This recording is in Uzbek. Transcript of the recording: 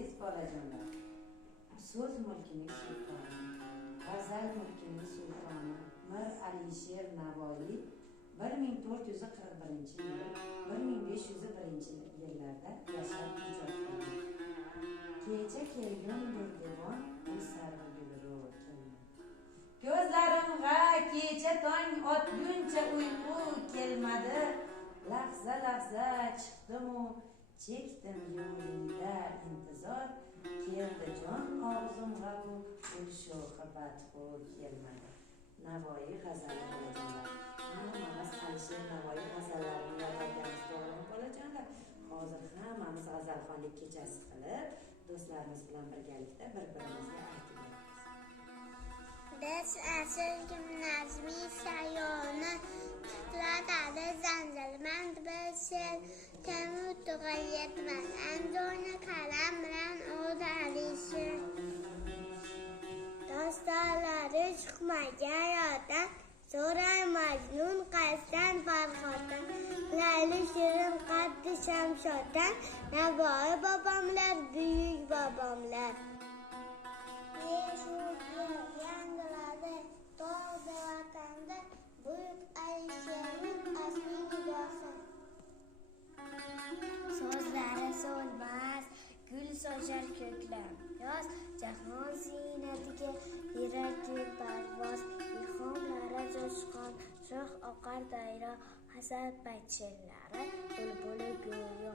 aziz bolajonlar, so'z mulkining sultoni, g'azal mulkining sultoni Mir Alisher Navoiy 1441-yil 1501-yillarda yashab ijod qilgan. Kecha kelgandir devon u sarvi gulro kelmadi. Ko'zlarimga kecha tong otguncha uyqu kelmadi. Lahza lahza chiqdimu chekdim yo'lingda intizor. Keldi jon og'zimga u sho'xi badxo'r kelmadi. Navoiy g'azali bolajonlar. Hammamiz Alisher Navoiy g'azallarini yod olganmiz, to'g'rimi bolajonlar? Hozir hammamiz g'azalxonlik kechasi qilib, do'stlarimiz bilan birgalikda bir-birimizga aytib beramiz. Biz asl gimnaziya sayoni titratadi zanjirmand bir sel temur tug'ay yetmaz anjoni qalam bilan o'z Alisher dostonlari chiqmagan yoddan so'ray Majnun qaysdan Farhoddan Layli shirin qaddi Shamshoddan Navoiy bobomlar buyuk bobomlar yangiladi tog'da vatanda buyuk Alisherning asli nigosi so'zlari so'lmas gul sochar ko'klam yoz jahon ziynatiga yurak parvoz ilhomlari jo'shqon shoh oqar dayro hasad payt she'rlari bulbuli go'yo